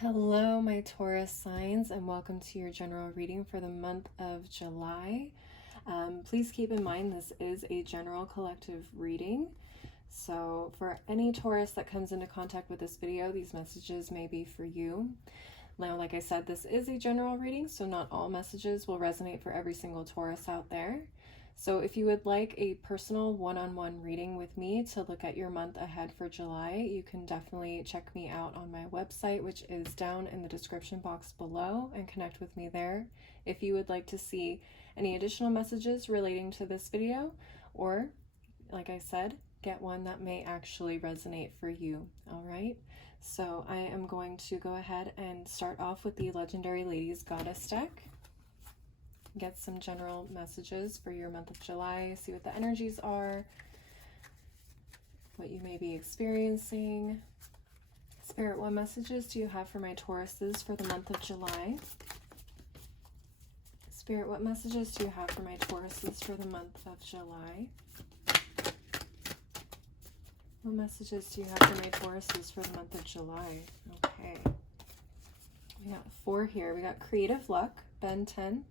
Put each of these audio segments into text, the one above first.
Hello, my Taurus signs, and welcome to your general reading for the month of July. Please keep in mind this is a general collective reading. So for any Taurus that comes into contact with this video, these messages may be for you. Now, like I said, this is a general reading, so not all messages will resonate for every single Taurus out there. So if you would like a personal one-on-one reading with me to look at your month ahead for July, you can definitely check me out on my website, which is down in the description box below, and connect with me there. If you would like to see any additional messages relating to this video, or, like I said, get one that may actually resonate for you, all right? So I am going to go ahead and start off with the Legendary Ladies Goddess deck. Get some general messages for your month of July, see what the energies are, what you may be experiencing. Spirit, what messages do you have for my Tauruses for the month of July? Spirit, what messages do you have for my Tauruses for the month of July? What messages do you have for my Tauruses for the month of July? Okay. We got 4 here. We got Creative Luck, Ben 10.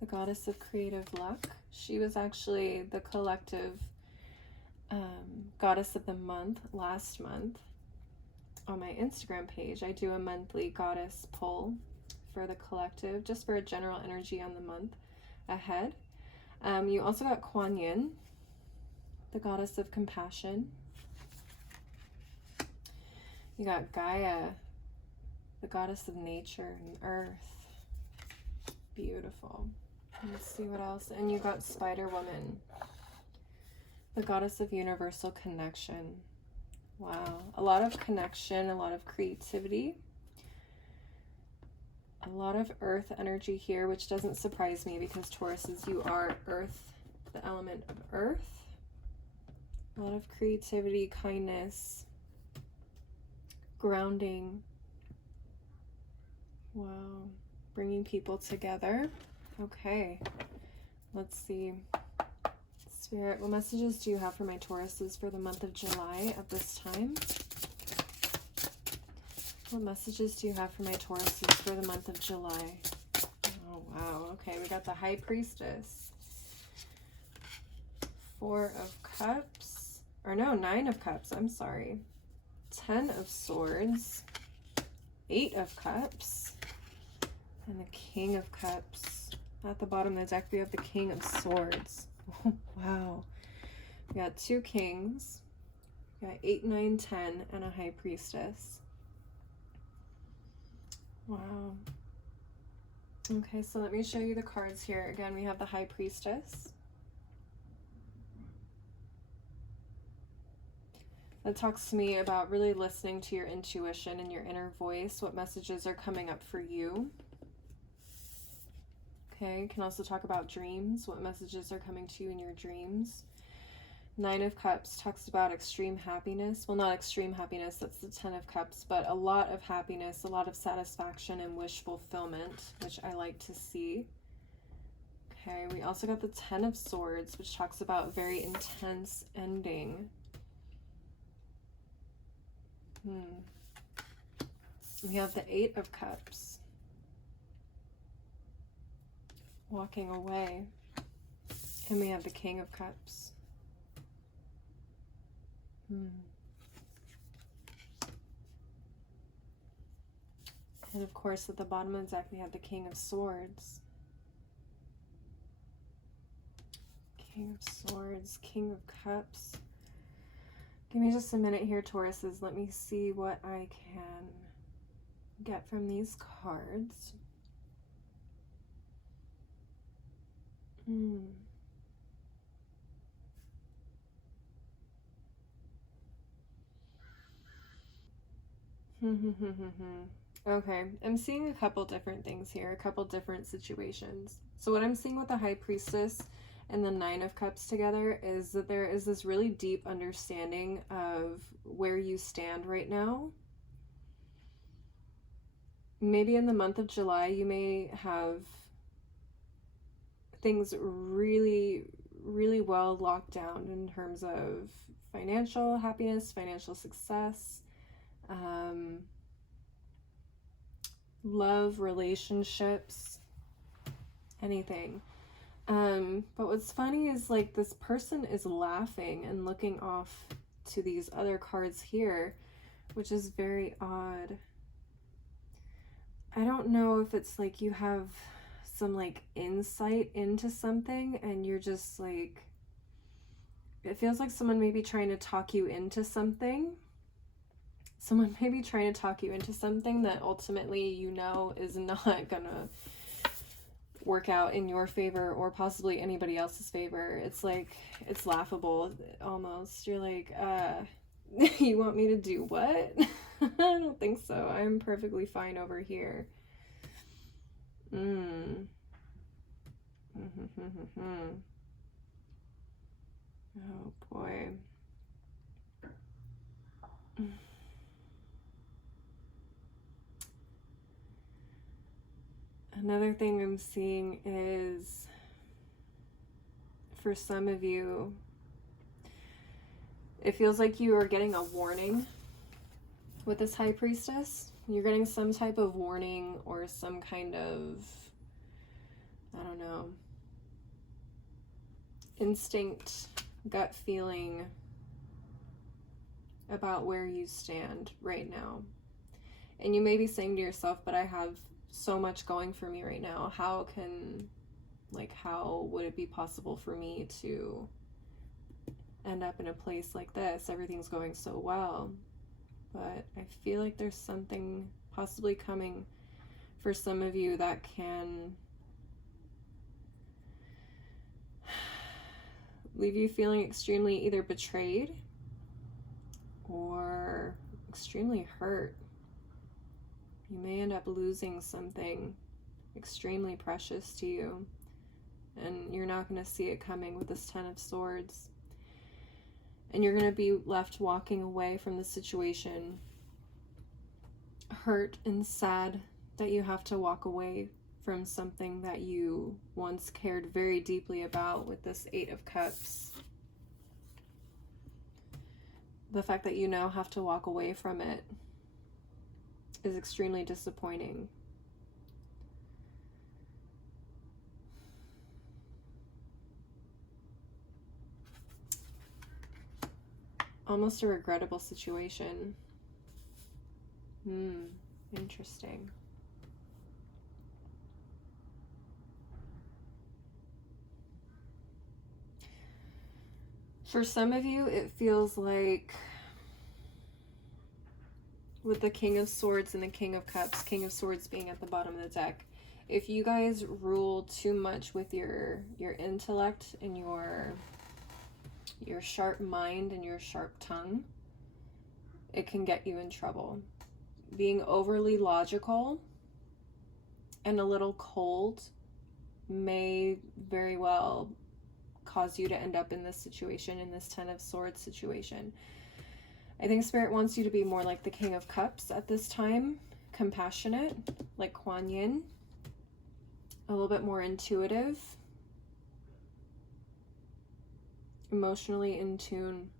The goddess of creative luck. She was actually the collective goddess of the month last month. On my Instagram page, I do a monthly goddess poll for the collective, just for a general energy on the month ahead. You also got Kuan Yin, the goddess of compassion. You got Gaia, the goddess of nature and earth. Beautiful. Let's see what else. And you got Spider Woman, the goddess of universal connection. Wow. A lot of connection, a lot of creativity, a lot of earth energy here, which doesn't surprise me because Tauruses, you are earth, the element of earth. A lot of creativity, kindness, grounding. Wow. Bringing people together. Okay, let's see. Spirit, what messages do you have for my Tauruses for the month of July at this time? What messages do you have for my Tauruses for the month of July? Oh, wow. Okay, we got the High Priestess. 4 of Cups. Or no, 9 of Cups. I'm sorry. 10 of Swords. 8 of Cups. And the King of Cups. At the bottom of the deck, we have the King of Swords. Wow. We got 2 Kings. We got 8, 9, 10, and a High Priestess. Wow. Okay, so let me show you the cards here. Again, we have the High Priestess. That talks to me about really listening to your intuition and your inner voice, what messages are coming up for you. Okay, can also talk about dreams, what messages are coming to you in your dreams. 9 of Cups talks about extreme happiness. Well, not extreme happiness, that's the 10 of Cups, but a lot of happiness, a lot of satisfaction and wish fulfillment, which I like to see. Okay, we also got the 10 of Swords, which talks about a very intense ending. We have the 8 of Cups. Walking away. And we have the King of Cups. And of course, at the bottom of the deck, we have the King of Swords. King of Swords, King of Cups. Give me just a minute here, Tauruses. Let me see what I can get from these cards. Okay, I'm seeing a couple different things here, a couple different situations. So what I'm seeing with the High Priestess and the 9 of Cups together is that there is this really deep understanding of where you stand right now. Maybe in the month of July, you may have things really, really well locked down in terms of financial happiness, financial success. love, relationships, anything. But what's funny is like this person is laughing and looking off to these other cards here, which is very odd. I don't know if it's like you have some like insight into something and you're just like, it feels like someone may be trying to talk you into something. Someone may be trying to talk you into something that ultimately you know is not gonna work out in your favor or possibly anybody else's favor. It's like, it's laughable almost. You're like, you want me to do what? I don't think so. I'm perfectly fine over here. Oh boy. Another thing I'm seeing is, for some of you, it feels like you are getting a warning with this High Priestess. You're getting some type of warning or some kind of, I don't know, instinct, gut feeling about where you stand right now. And you may be saying to yourself, but I have so much going for me right now. How would it be possible for me to end up in a place like this? Everything's going so well. But I feel like there's something possibly coming for some of you that can leave you feeling extremely either betrayed or extremely hurt. You may end up losing something extremely precious to you, and you're not going to see it coming with this Ten of Swords. And you're going to be left walking away from the situation, hurt and sad that you have to walk away from something that you once cared very deeply about with this Eight of Cups. The fact that you now have to walk away from it is extremely disappointing. Almost a regrettable situation. Interesting. For some of you, it feels like with the King of Swords and the King of Cups, King of Swords being at the bottom of the deck, if you guys rule too much with your intellect and your sharp mind and your sharp tongue, it can get you in trouble. Being overly logical and a little cold may very well cause you to end up in this situation, in this Ten of Swords situation. I think Spirit wants you to be more like the King of Cups at this time, compassionate, like Kuan Yin, a little bit more intuitive, emotionally in tune.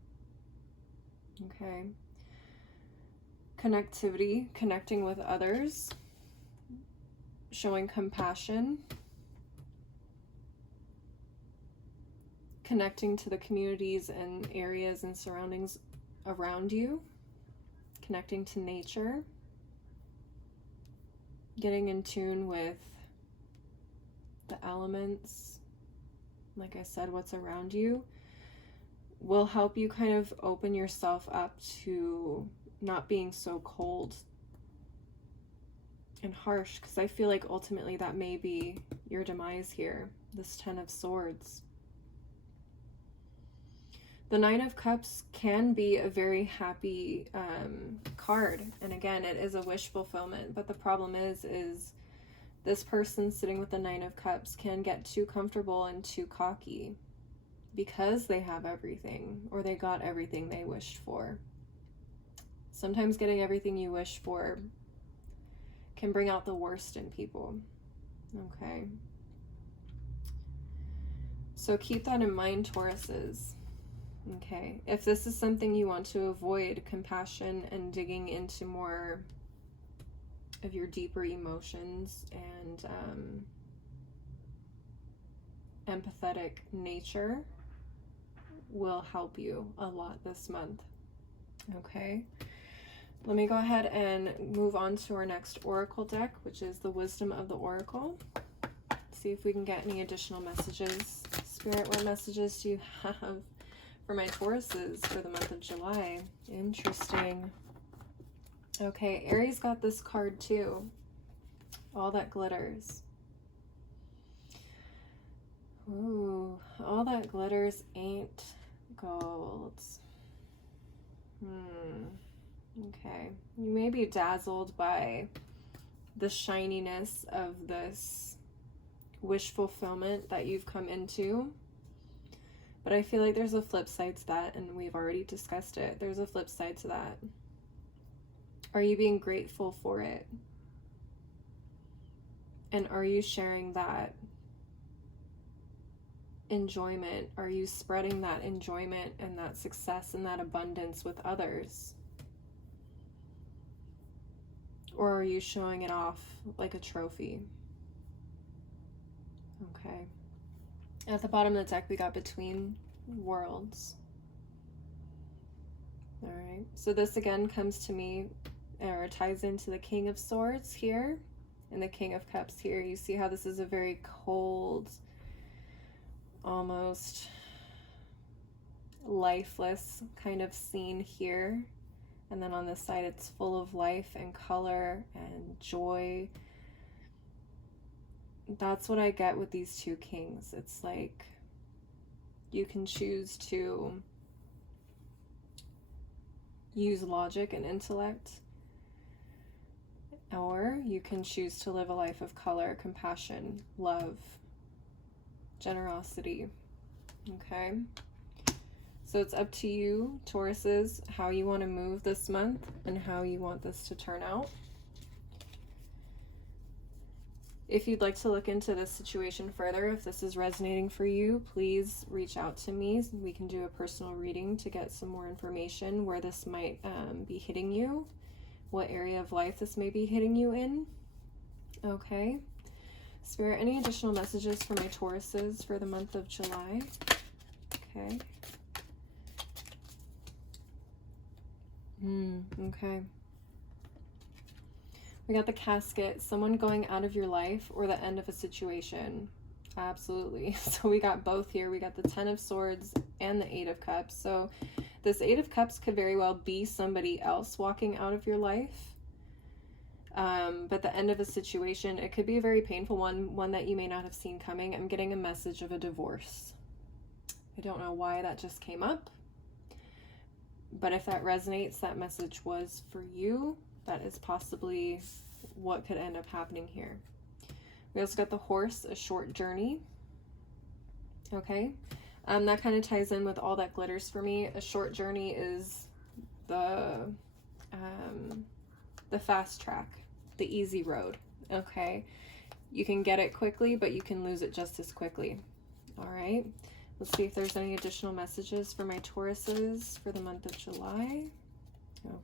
Okay. Connectivity, connecting with others, showing compassion, connecting to the communities and areas and surroundings around you, connecting to nature, getting in tune with the elements, like I said, what's around you, will help you kind of open yourself up to not being so cold and harsh, because I feel like ultimately that may be your demise here, this Ten of Swords. The Nine of Cups can be a very happy card, and again, it is a wish fulfillment, but the problem is this person sitting with the Nine of Cups can get too comfortable and too cocky because they have everything, or they got everything they wished for. Sometimes getting everything you wish for can bring out the worst in people. Okay. So keep that in mind, Tauruses. Okay. If this is something you want to avoid, compassion and digging into more of your deeper emotions and empathetic nature will help you a lot this month. Okay, let me go ahead and move on to our next oracle deck, which is the Wisdom of the Oracle. See if we can get any additional messages. Spirit, what messages do you have for my Tauruses for the month of July? Interesting. Okay, Aries got this card too. All that glitters. Ooh, all that glitters ain't gold. Okay, you may be dazzled by the shininess of this wish fulfillment that you've come into, but I feel like there's a flip side to that, and we've already discussed it. There's a flip side to that. Are you being grateful for it? And are you sharing that enjoyment? Are you spreading that enjoyment and that success and that abundance with others? Or are you showing it off like a trophy? Okay. At the bottom of the deck, we got Between Worlds. All right. So this again comes to me, or ties into the King of Swords here and the King of Cups here. You see how this is a very cold, almost lifeless kind of scene here. And then on this side, it's full of life and color and joy. That's what I get with these two kings. It's like you can choose to use logic and intellect, or you can choose to live a life of color, compassion, love, generosity. Okay? So it's up to you, Tauruses, how you want to move this month and how you want this to turn out. If you'd like to look into this situation further, if this is resonating for you, please reach out to me. We can do a personal reading to get some more information where this might be hitting you, what area of life this may be hitting you in. Okay. Spirit, any additional messages for my Tauruses for the month of July? Okay. Okay. We got the Casket, someone going out of your life or the end of a situation. Absolutely. So we got both here. We got the Ten of Swords and the Eight of Cups. So this Eight of Cups could very well be somebody else walking out of your life. But the end of a situation, it could be a very painful one that you may not have seen coming. I'm getting a message of a divorce. I don't know why that just came up. But if that resonates, that message was for you. That is possibly what could end up happening here. We also got the Horse, a short journey. Okay. That kind of ties in with all that glitters for me. A short journey is the fast track, the easy road. Okay. You can get it quickly, but you can lose it just as quickly. All right. Let's see if there's any additional messages for my Tauruses for the month of July.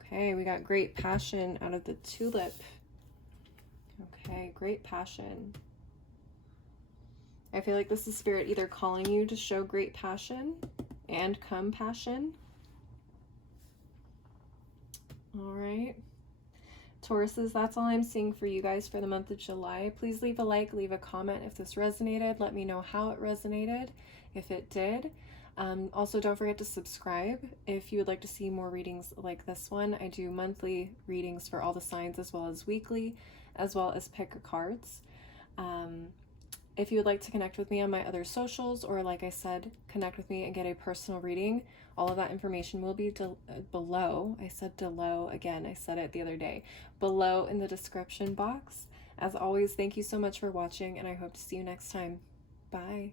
Okay, we got great passion out of the Tulip. Okay, great passion. I feel like this is Spirit either calling you to show great passion and compassion. All right. Tauruses, that's all I'm seeing for you guys for the month of July. Please leave a like, leave a comment if this resonated. Let me know how it resonated, if it did. Also, don't forget to subscribe if you would like to see more readings like this one. I do monthly readings for all the signs as well as weekly, as well as pick cards. If you would like to connect with me on my other socials, or like I said, connect with me and get a personal reading, all of that information will be below. I said below again. I said it the other day. Below in the description box. As always, thank you so much for watching, and I hope to see you next time. Bye.